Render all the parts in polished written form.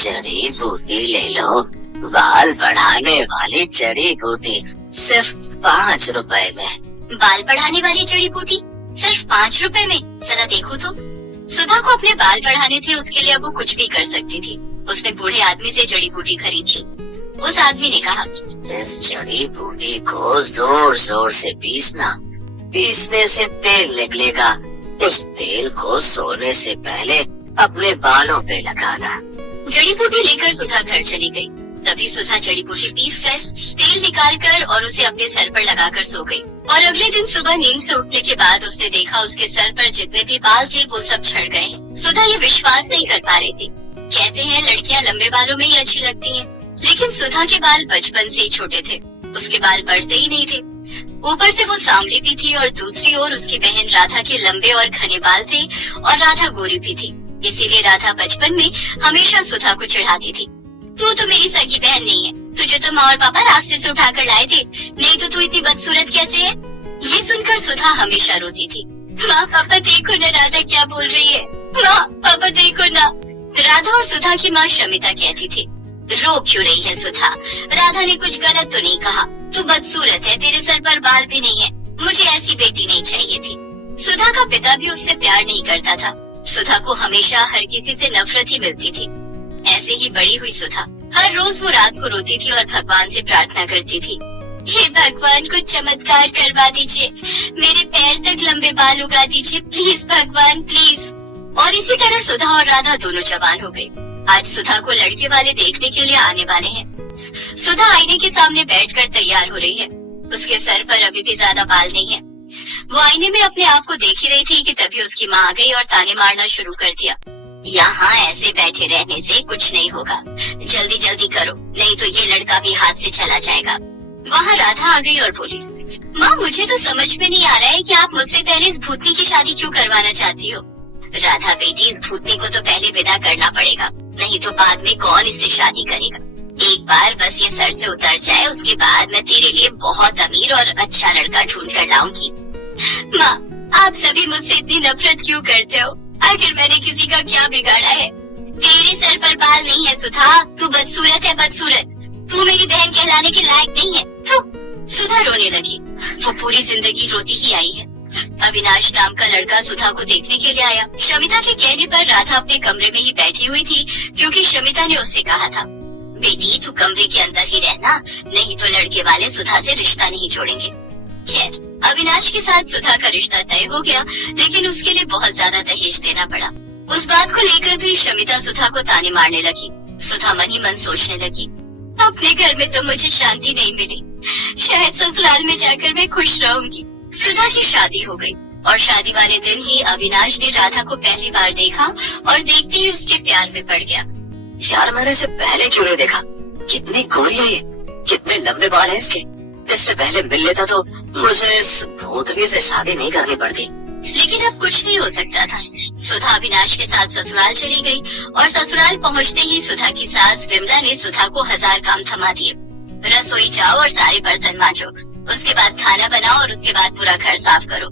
जड़ी बूटी ले लो, बाल बढ़ाने वाली जड़ी बूटी सिर्फ 5 रुपए में। बाल बढ़ाने वाली जड़ी बूटी सिर्फ 5 रुपए में? जरा देखो तो। सुधा को अपने बाल बढ़ाने थे, उसके लिए अब वो कुछ भी कर सकती थी। उसने बूढ़े आदमी से जड़ी बूटी खरीदी। उस आदमी ने कहा, इस जड़ी बूटी को जोर जोर से पीसना, पीसने से तेल निकलेगा। उस तेल को सोने से पहले अपने बालों पे लगाना। जड़ी बूटी लेकर सुधा घर चली गई। तभी सुधा जड़ी बूटी पीस कर तेल निकाल कर और उसे अपने सर पर लगाकर सो गई। और अगले दिन सुबह नींद से उठने के बाद उसने देखा उसके सर पर जितने भी बाल थे वो सब झड़ गए हैं। सुधा ये विश्वास नहीं कर पा रही थी। कहते हैं लड़कियां लंबे बालों में ही अच्छी लगती हैं, लेकिन सुधा के बाल बचपन से ही छोटे थे। उसके बाल बढ़ते ही नहीं थे। ऊपर से वो सांवली भी थी और दूसरी ओर उसकी बहन राधा के लंबे और घने बाल थे और राधा गोरी भी थी। इसीलिए राधा बचपन में हमेशा सुधा को चिढ़ाती थी, तू तो मेरी सगी बहन नहीं है, तुझे तो माँ और पापा रास्ते से उठाकर लाए थे, नहीं तो तू इतनी बदसूरत कैसे है। ये सुनकर सुधा हमेशा रोती थी। माँ पापा देखो ना राधा क्या बोल रही है, माँ पापा देखो ना। राधा और सुधा की माँ शमिता कहती थी, रो क्यों रही है सुधा, राधा ने कुछ गलत तो नहीं कहा, तू बदसूरत है, तेरे सर पर बाल भी नहीं है, मुझे ऐसी बेटी नहीं चाहिए थी। सुधा का पिता भी उससे प्यार नहीं करता था। सुधा को हमेशा हर किसी से नफरत ही मिलती थी। ऐसे ही बड़ी हुई सुधा। हर रोज वो रात को रोती थी और भगवान से प्रार्थना करती थी, हे भगवान कुछ चमत्कार करवा दीजिए, मेरे पैर तक लंबे बाल उगा दीजिए, प्लीज भगवान प्लीज। और इसी तरह सुधा और राधा दोनों जवान हो गई। आज सुधा को लड़के वाले देखने के लिए आने वाले हैं। सुधा आईने के सामने बैठकर तैयार हो रही है। उसके सर पर अभी भी ज्यादा बाल नहीं है। वो आईने में अपने आप को देख ही रही थी कि तभी उसकी माँ आ गई और ताने मारना शुरू कर दिया। यहाँ ऐसे बैठे रहने से कुछ नहीं होगा, जल्दी जल्दी करो, नहीं तो ये लड़का भी हाथ से चला जाएगा। वहाँ राधा आ गई और बोली, माँ मुझे तो समझ में नहीं आ रहा है कि आप मुझसे पहले इस भूतनी की शादी क्यों करवाना चाहती हो। राधा बेटी, इस भूतनी को तो पहले विदा करना पड़ेगा, नहीं तो बाद में कौन इससे शादी करेगा। एक बार बस ये सर से उतर जाए, उसके बाद मैं तेरे लिए बहुत अमीर और अच्छा लड़का ढूंढ कर लाऊंगी। माँ आप सभी मुझसे इतनी नफरत क्यों करते हो, आखिर मैंने किसी का क्या बिगाड़ा है। तेरे सर पर बाल नहीं है सुधा, तू बदसूरत है बदसूरत, तू मेरी बहन कहलाने के लायक नहीं है। सुधा रोने लगी। वो पूरी जिंदगी रोती ही आई है। अविनाश नाम का लड़का सुधा को देखने के लिए आया। शमिता के कहने पर राधा अपने कमरे में ही बैठी हुई थी, क्योंकि शमिता ने उससे कहा था, बेटी तू कमरे के अंदर ही रहना, नहीं तो लड़के वाले सुधा से रिश्ता नहीं जोड़ेंगे। खैर अविनाश के साथ सुधा का रिश्ता तय हो गया, लेकिन उसके लिए बहुत ज्यादा दहेज देना पड़ा। उस बात को लेकर भी शमिता सुधा को ताने मारने लगी। सुधा मन ही मन सोचने लगी, अपने घर में तो मुझे शांति नहीं मिली, शायद ससुराल में जाकर मैं खुश रहूंगी। सुधा की शादी हो गई और शादी वाले दिन ही अविनाश ने राधा को पहली बार देखा और देखते ही उसके प्यार में पड़ गया। यार मैंने इसे पहले क्यों नहीं देखा, कितनी गोरी है ये, कितने लंबे बाल है इसके, इससे पहले मिल लेता तो मुझे इस भूतनी से शादी नहीं करनी पड़ती। लेकिन अब कुछ नहीं हो सकता था। सुधा अविनाश के साथ ससुराल चली गई और ससुराल पहुंचते ही सुधा की सास विमला ने सुधा को 1000 काम थमा दिए। रसोई जाओ और सारे बर्तन मांजो, उसके बाद खाना बनाओ और उसके बाद पूरा घर साफ करो।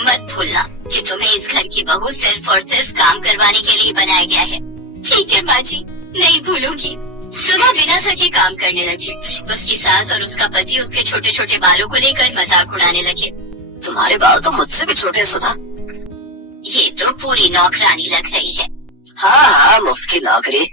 मत भूलना कि तुम्हें इस घर की बहू सिर्फ और सिर्फ काम करवाने के लिए बनाया गया है। ठीक है माँ जी, नहीं भूलूंगी। सुधा बिना थके काम करने लगी। उसकी सास और उसका पति उसके छोटे छोटे बालों को लेकर मजाक उड़ाने लगे। तुम्हारे बाल तो मुझसे भी छोटे सुधा। ये तो पूरी नौकरानी लग रही है। हाँ मुफ्त की नौकरी।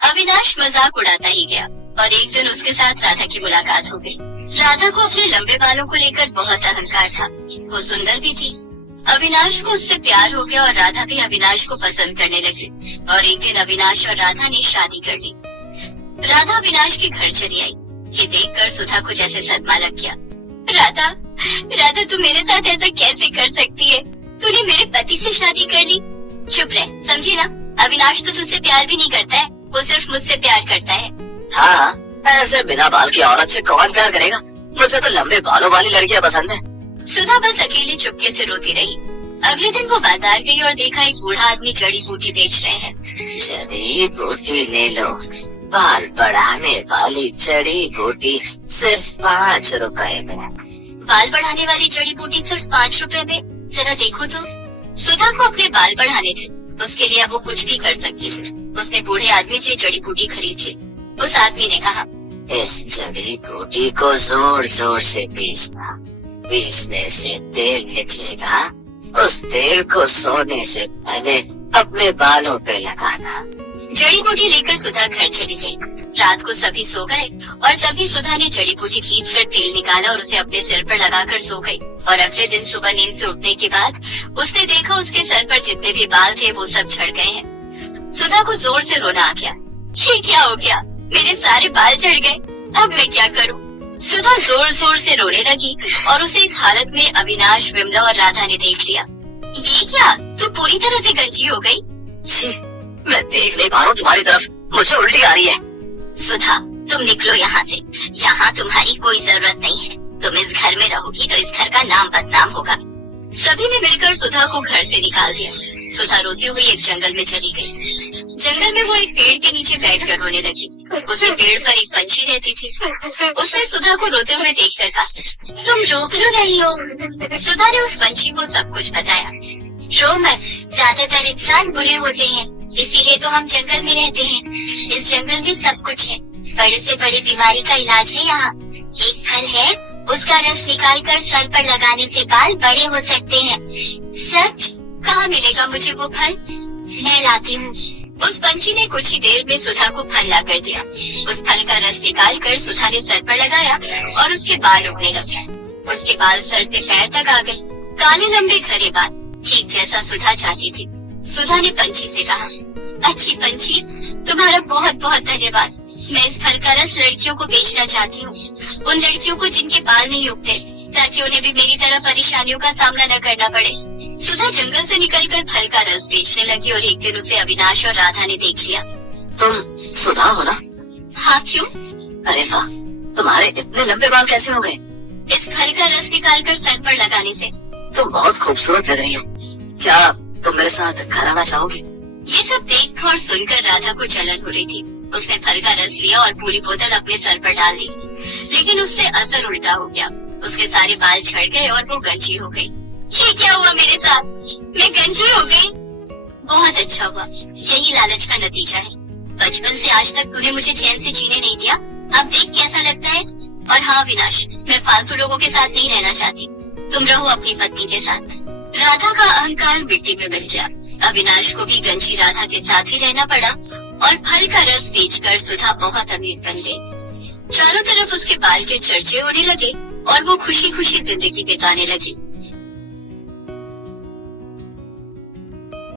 अविनाश मजाक उड़ाता ही गया और एक दिन उसके साथ राधा की मुलाकात हो गई। राधा को अपने लंबे बालों को लेकर बहुत अहंकार था। वो सुंदर भी थी। अविनाश को उससे प्यार हो गया और राधा भी अविनाश को पसंद करने लगी। और एक दिन अविनाश और राधा ने शादी कर ली। राधा अविनाश के घर चली आई। ये देखकर सुधा को जैसे सदमा लग गया। राधा, राधा तू मेरे साथ ऐसा कैसे कर सकती है? तूने मेरे पति से शादी कर ली। चुप रह, समझी ना? अविनाश तो तुझसे प्यार भी नहीं करता है, वो सिर्फ मुझसे प्यार करता है। हाँ, ऐसे बिना बाल की औरत से कौन प्यार करेगा? मुझे तो लंबे बालों वाली लड़कियां पसंद है। सुधा बस अकेले चुपके से रोती रही। अगले दिन वो बाजार गई और देखा एक बूढ़ा आदमी जड़ी बूटी बेच रहे हैं। जड़ी बूटी ले लो, बाल बढ़ाने वाली जड़ी बूटी सिर्फ 5 रुपए में। बाल बढ़ाने वाली जड़ी बूटी सिर्फ 5 रुपए में? जरा देखो तो। सुधा को अपने बाल बढ़ाने थे, उसके लिए अब वो कुछ भी कर सकती थी। उसने बूढ़े आदमी से जड़ी बूटी खरीद ली। उस आदमी ने कहा, इस जड़ी बूटी को जोर जोर से पीसना, पीसने से तेल निकलेगा। उस तेल को सोने से पहले अपने बालों पे लगाना। जड़ी बूटी लेकर सुधा घर चली गई। रात को सभी सो गए और तभी सुधा ने जड़ी बूटी पीसकर तेल निकाला और उसे अपने सिर पर लगाकर सो गई। और अगले दिन सुबह नींद से उठने के बाद उसने देखा उसके सर पर जितने भी बाल थे वो सब झड़ गए हैं। सुधा को जोर से रोना आ गया। ये क्या हो गया? मेरे सारे बाल झड़ गए, अब मैं क्या करूं? सुधा जोर जोर से रोने लगी और उसे इस हालत में अविनाश, विमला और राधा ने देख लिया। ये क्या, तू पूरी तरह से गंजी हो गई? छी, मैं देख नहीं पा रहा हूँ तुम्हारी तरफ, मुझे उल्टी आ रही है। सुधा, तुम निकलो यहाँ से। यहाँ तुम्हारी कोई जरूरत नहीं है। तुम इस घर में रहोगी तो इस घर का नाम बदनाम होगा। सभी ने मिलकर सुधा को घर से निकाल दिया। सुधा रोती हुई एक जंगल में चली गई। जंगल में वो एक पेड़ के नीचे बैठकर रोने लगी। उसी पेड़ पर एक पंछी रहती थी। उसने सुधा को रोते हुए देखकर कहा, तुम रो क्यों रही हो? सुधा ने उस पंछी को सब कुछ बताया। रो मत, ज्यादातर इंसान बुरे होते हैं, इसीलिए तो हम जंगल में रहते हैं। इस जंगल में सब कुछ है। बड़े से बड़ी बीमारी का इलाज है यहाँ। एक फल है, उसका रस निकालकर सर पर लगाने से बाल बड़े हो सकते हैं। सच? कहाँ मिलेगा मुझे वो फल? मैं लाती हूँ। उस पंछी ने कुछ ही देर में सुधा को फल ला कर दिया। उस फल का रस निकालकर सुधा ने सर पर लगाया और उसके बाल उगने लगे। उसके बाल सर से पैर तक आ गए, काले लंबे घने बाल, ठीक जैसा सुधा चाहती थी। सुधा ने पंछी से कहा, अच्छी पंछी, तुम्हारा बहुत बहुत धन्यवाद। मैं इस फल का रस लड़कियों को बेचना चाहती हूँ, उन लड़कियों को जिनके बाल नहीं उगते, ताकि उन्हें भी मेरी तरह परेशानियों का सामना न करना पड़े। सुधा जंगल से निकलकर फल का रस बेचने लगी और एक दिन उसे अविनाश और राधा ने देख लिया। तुम सुधा हो ना? हाँ, क्यों? अरे वाह, तुम्हारे इतने लंबे बाल कैसे हो गए? इस फल का रस निकालकर सर पर लगाने से। तुम बहुत खूबसूरत लग रही हो। क्या तुम मेरे साथ घर आना चाहोगी? ये सब देख और सुनकर राधा को जलन हो रही थी। उसने फल का रस लिया और पूरी बोतल अपने सर पर डाल दी, लेकिन उससे असर उल्टा हो गया। उसके सारे बाल झड़ गए और वो गंजी हो गई। ये क्या हुआ मेरे साथ? मैं गंजी हो गई? बहुत अच्छा हुआ, यही लालच का नतीजा है। बचपन से आज तक तूने मुझे चैन से जीने नहीं दिया, अब देख कैसा लगता है। और हाँ विनाश, मैं फालतू लोगों के साथ नहीं रहना चाहती, तुम रहो अपनी पत्नी के साथ। राधा का अहंकार मिट्टी में मिल गया। अविनाश को भी गंजी राधा के साथ ही रहना पड़ा और फल का रस बेचकर सुधा बहुत अमीर बन गई। चारों तरफ उसके बाल के चर्चे होने लगे और वो खुशी खुशी जिंदगी बिताने लगी।